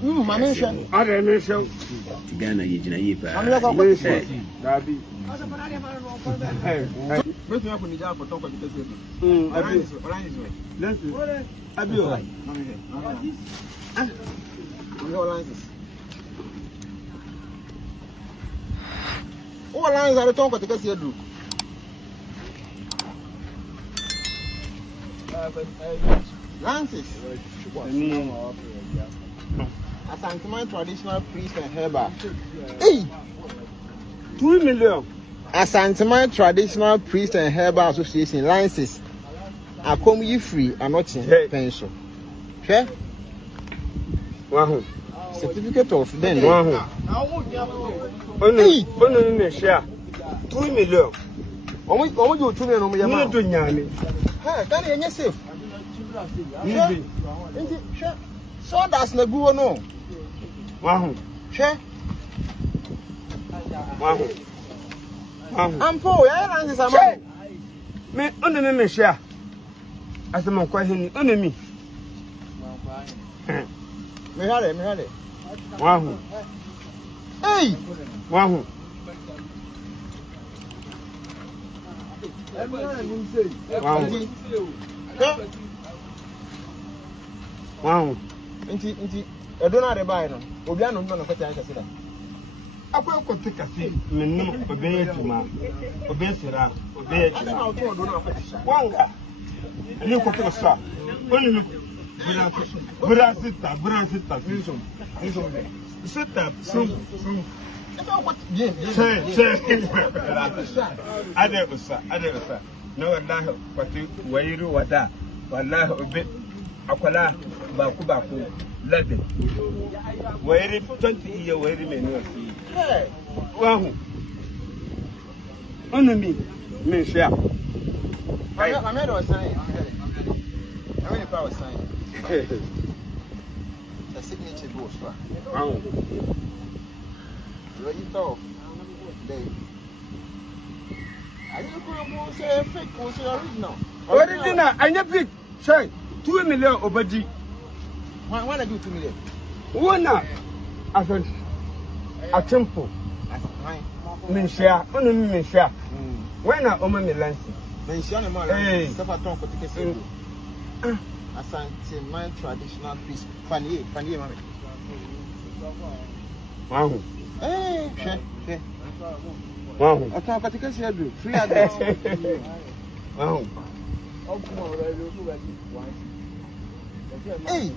Manisha. I don't know. Ghana, you know, you I'm not going to say. Dabi. But you have to talk about the all lines are the talk of the Cassia group. Lances. A Santiman traditional priest and herba. Hey! 2 million. A Santiman traditional priest and herba association Lances. I come you free and not in pencil. Okay? Wow. Certificate of then. Wow. Only share 2 million. Almost you 2 million. You do nyani. Hey, can you safe? Sure. So that's the good no. Wow. Sure. Wow. I'm poor. I answer some. Me only me share. As a man question only me. Me had it. Wow. Hey. Wow. Wow. Wow. Inti. I don't know the buy no. Obi anu no kwata ya kase da. Akwa ko tika fi menum obeye juma. Obeye sira, obeye juma. Wanga. Ni ko tika sa. Oni bura sita. Sita. Ade usa. No wallahi kwati wairu wada. Wallahi obe akwala baku lade. Wairi 20 year wairi me no see. Wahu. Onumi me share. I made a sign. How many power sign? The signature goes for. Wow. Ready to day. Are you going to say fake or original? Original, I never pick. Say 2 million obadi. Why I do 2 million? One a temple. Me share, only me share. When I own me lens. Mention him all. Suffer talk with the case. Asante my traditional piece. Funny, mommy. Wow. Hey, wow. I can't particularly say do free address. Wow. Hey,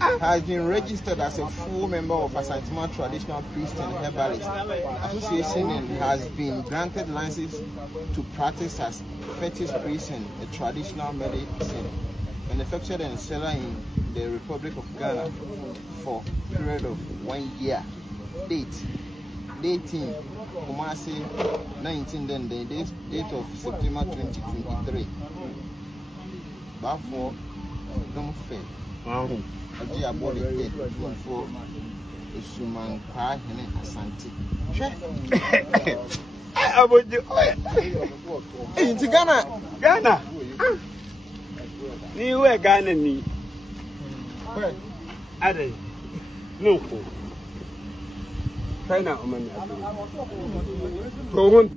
has been registered as a full member of Asante Traditional Priest and Herbalist Association and has been granted license to practice as fetish priest and a traditional medicine, manufactured and seller in the Republic of Ghana for a period of 1 year. Date 18, Kumasi 19, then the date of September 2023. Therefore, don't fail. Wow. I do about the date for the Suman Pai and Asante. I would do Into Ghana. You were Ghana me. Ade. No. China woman. Go on.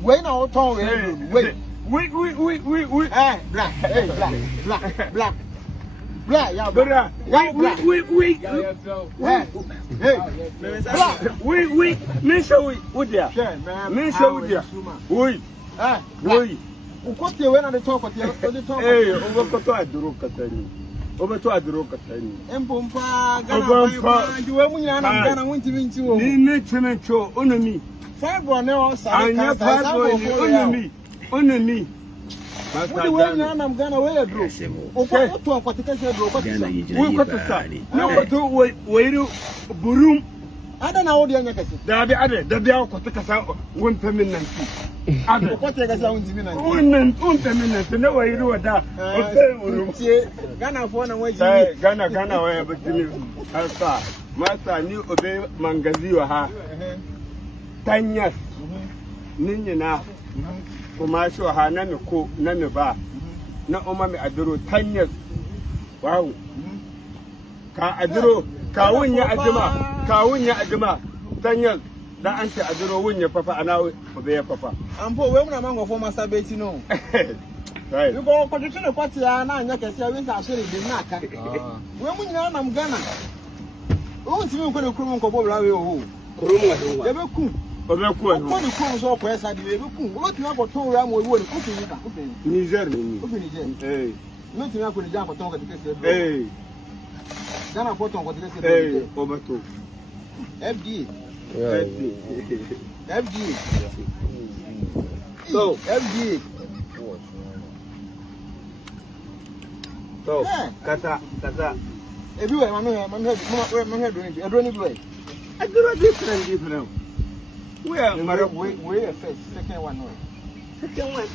When our tongue, wait. Black, yeah, brother. We, me show we, would ya? Me show we, ya. We, what you went on the top of the top? Hey, over to Adoro Catani. Over to Adoro Catani. Empompa, you went to meet you. Need to show on me. 5 1 now, on me. I'm gonna wear a dress. Okay, to a particular we got to start. No, do wait, Burum. I don't know what you're saying. The other Cotica 1 permanent. Other what you guys are going to be 1 permanent. No way you do that. Ghana for one away. Ghana, where but Master knew obey Mangazio ha 10 years. Nina. Commercial Hanano Co. Nanaba. No, Omami Adoro 10 years. Wow. Ka Adoro Kawunya Adama, Daniel, the answer I don't know when your papa and now obey your papa. I'm poor women among for masturbating. No, right. You go condition a party and I can say, I went actually the Naka. Women, I'm Ghana. Oh, it's even going to come on Kobo. Kurumu, so press at the what you have got told Ram will cooking. Niger, Hey, nothing up with the jump of talk at the hey. Ghana photo what they Hey, over to FD. So, FD. So, Kata. Everywhere, my head doing. I don't need I do not different. Where, madam, where first, second one. Second one.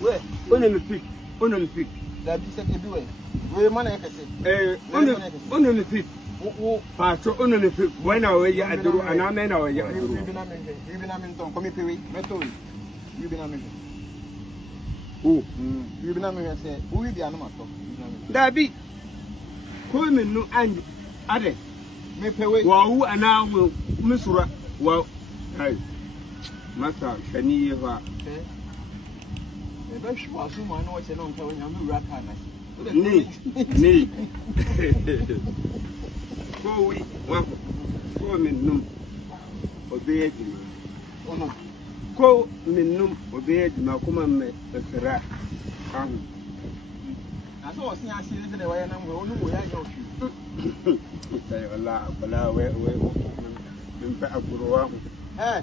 Where? On the peak. That be second everywhere. Where man I can say. On the peak. Pastor, on the peak. When I wear I do, and I'm in our year. You've been a mentor, come here, metal. You've been a mentor. Who? You've been a mentor, say, who will be an amateur? That be. Call me no and Ade. Me pay away. Wow, and now will Miss Well, hey, Master, can you ever? The best was whom I know it's a long time when I'm rat. Nay. Go me num, obey him. Go me num, obey him. Now come and make a ferret. I saw seeing I see the way I'm going to wear your shoe. Say a lot, but I wear in fact, Hey,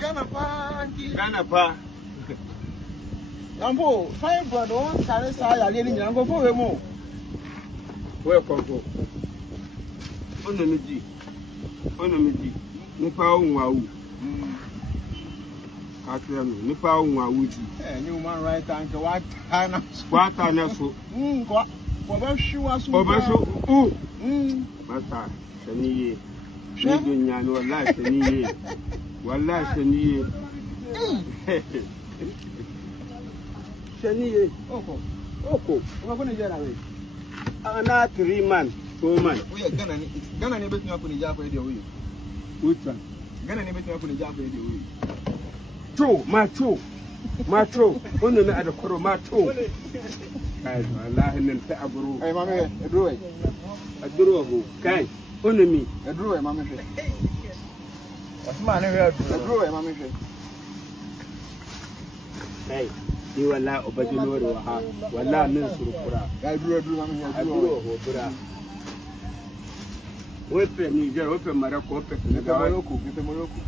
Ganapa. Lambo, 5 brother, carry sire, leading Yango for a more. Welcome. Onomiji. Nipa wow. Nipa wawuji. New man right and what time? What I know so. Mata, Sani, Shadun, no life, Sani, one life, Sani. Sani, Oko, I'm going to get away. Another 3 months, 4 months. We are gonna never know when the job radio. Which one? Gonna never know when the job radio. True, my true. Only at the Koro, my true. Allah and Taburu. Hey, Mamma, a drew. A drew, kind. Only me, a drew, Mamma. What's my name? A drew, Mamma. Hey, you allow Obajino, Walla, Ninsura. I drew, I drew. Open Niger, open Morocco, open Morocco.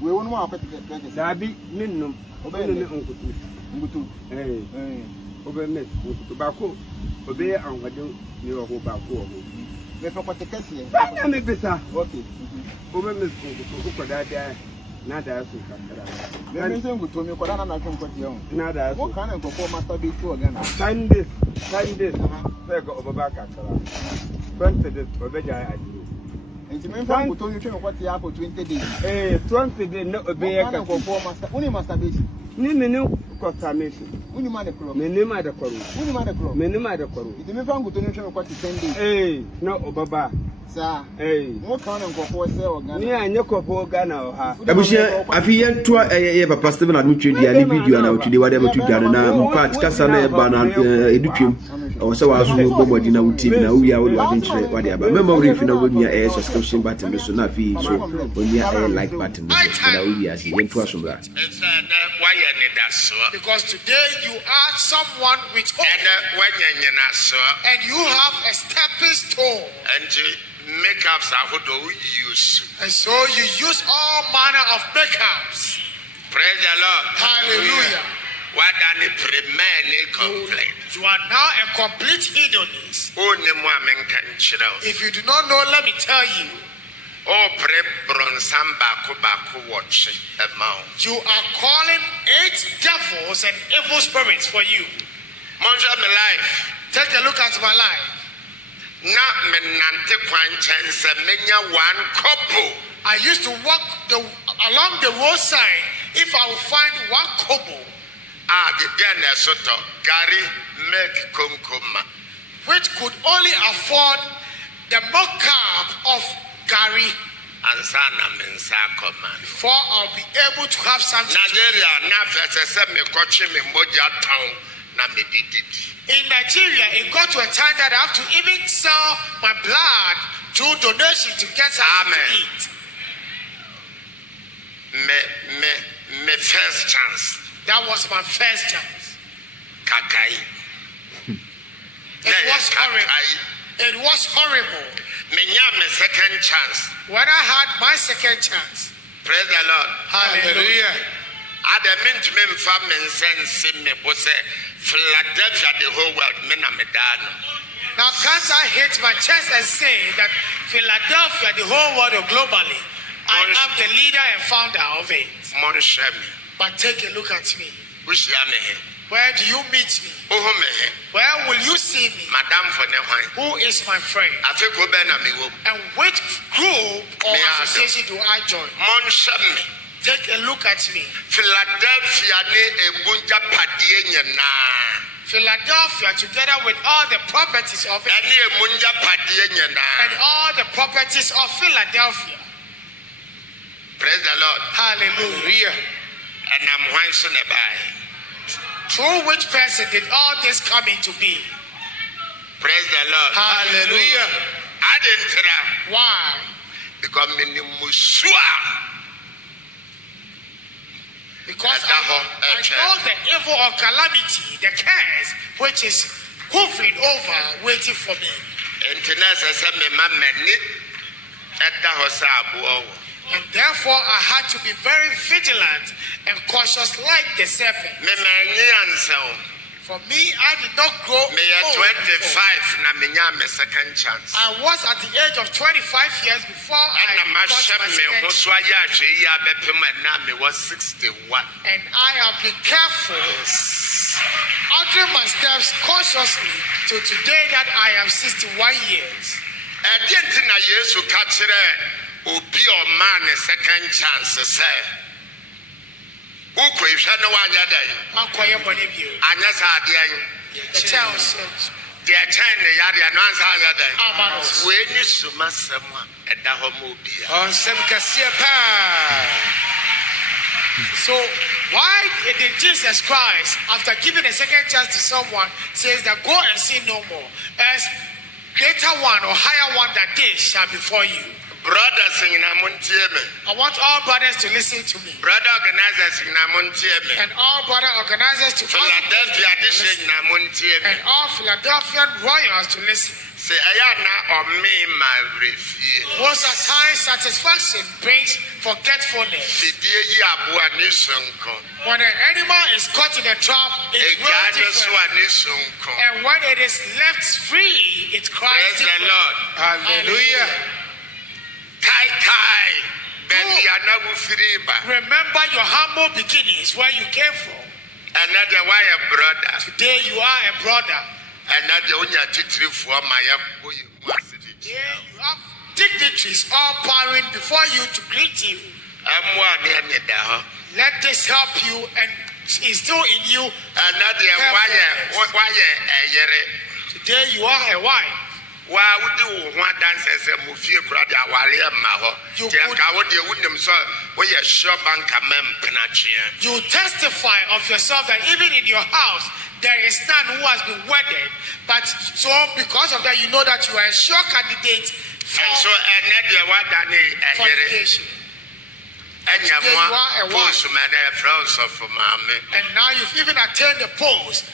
We won't want to get Dabi, Minum, obey Ungutu, obey me, tobacco, obey and what you are Bako. They forgot the Cassia. I am a better. Okay. Obey me, Upadada, Nada. Let me say, to me, Kodana, I can put you on. Nada, what kind of performance will be true again? Sign this, Fego over back at 20 days, Obeja. And to me, I'm going to tell you what you have for 20 days. 20 days, no, obey a performance. Only masturbation. Nino contamination. Only mother, many mother, many mother. It's a member to tell you what to 10 days. No, Obaba. Sir, what kind of performance? Yeah, and your couple Ghana. I feel to a papa Stephen admit any video and today whatever to Ghana. Part Cassana Banana Educum. Also, I was going to know TV. We are watching whatever. Remember, if you know when you are a subscription button, so not fee. So when you are a like button, we are seeing to us from that. Because today you are someone with hope, and you have a stepping stone. And makeups are what we use. And so you use all manner of makeups. Praise the Lord. Hallelujah. What an complete. You are now a complete hedonist. If you do not know, let me tell you. You are calling 8 devils and evil spirits for you. Take a look at my life. I used to walk along the roadside. If I would find one kobo, which could only afford the mock-up of Gary before I'll be able to have something Nigeria na fese me kochi me moja town na me dididi. In Nigeria, it got to a time that I have to even sell my blood through donation to get something to eat. Me first chance. That was my first chance. Kakai. It was horrible. It was horrible. Me second chance. When I had my second chance. Praise the Lord. Hallelujah. Adamint me mfa me nsense me bo se Philadelphia the whole world me na me da no. Now can't I hit my chest and say that Philadelphia, the whole world or globally, I am the leader and founder of it. But take a look at me. Where do you meet me? Where will you see me? Madam for who is my friend? And which group or association do I join? Take a look at me. Philadelphia Philadelphia, together with all the properties of it, and all the properties of Philadelphia. Praise the Lord. Hallelujah. And I'm once by. Through which person did all this come into being? Praise the Lord. Hallelujah. I didn't try. Why? Because I know the evil or calamity, the curse, which is hovering over, waiting for me. And therefore, I had to be very vigilant and cautious like the serpent. For me, I did not grow old. 25 na menya me second chance. I was at the age of 25 years before I got my second chance. I was 61. And I have been careful, ordering my steps cautiously to today that I am 61 years. I didn't know Jesus catch it. Obi or man a second chance, sir. Who could you know one day? I'll call you one of you. And that's how The child says, they are trying to yard and answer other day. Amanos. When you suma someone at the homobia. On some Cassiapa. So, why did Jesus Christ, after giving a second chance to someone, says that go and sin no more? As greater one or higher one than this shall before you. Brothers in Amuntieme. I want all brothers to listen to me. Brother organizers in Amuntieme. And all brother organizers to Philadelphia in Amuntieme. and all Philadelphian royals to listen. Say Ayana or me my review. Most of the time, satisfaction brings forgetfulness. When an animal is caught in a trap, it will different. And when it is left free, it cries. Praise the different. Lord. Hallelujah. Remember your humble beginnings, where you came from. Another why a brother. Today you are a brother. Another only a teacher for my Today you have dignitaries all powering before you to greet you. I'm one. Let this help you and instill in you. Another why Today you are a wife. Why would you want dancers and Mufia Crowd? You testify of yourself that even in your house there is none who has been wedded, but so because of that you know that you are a sure candidate for fornication. And now you've even attained the post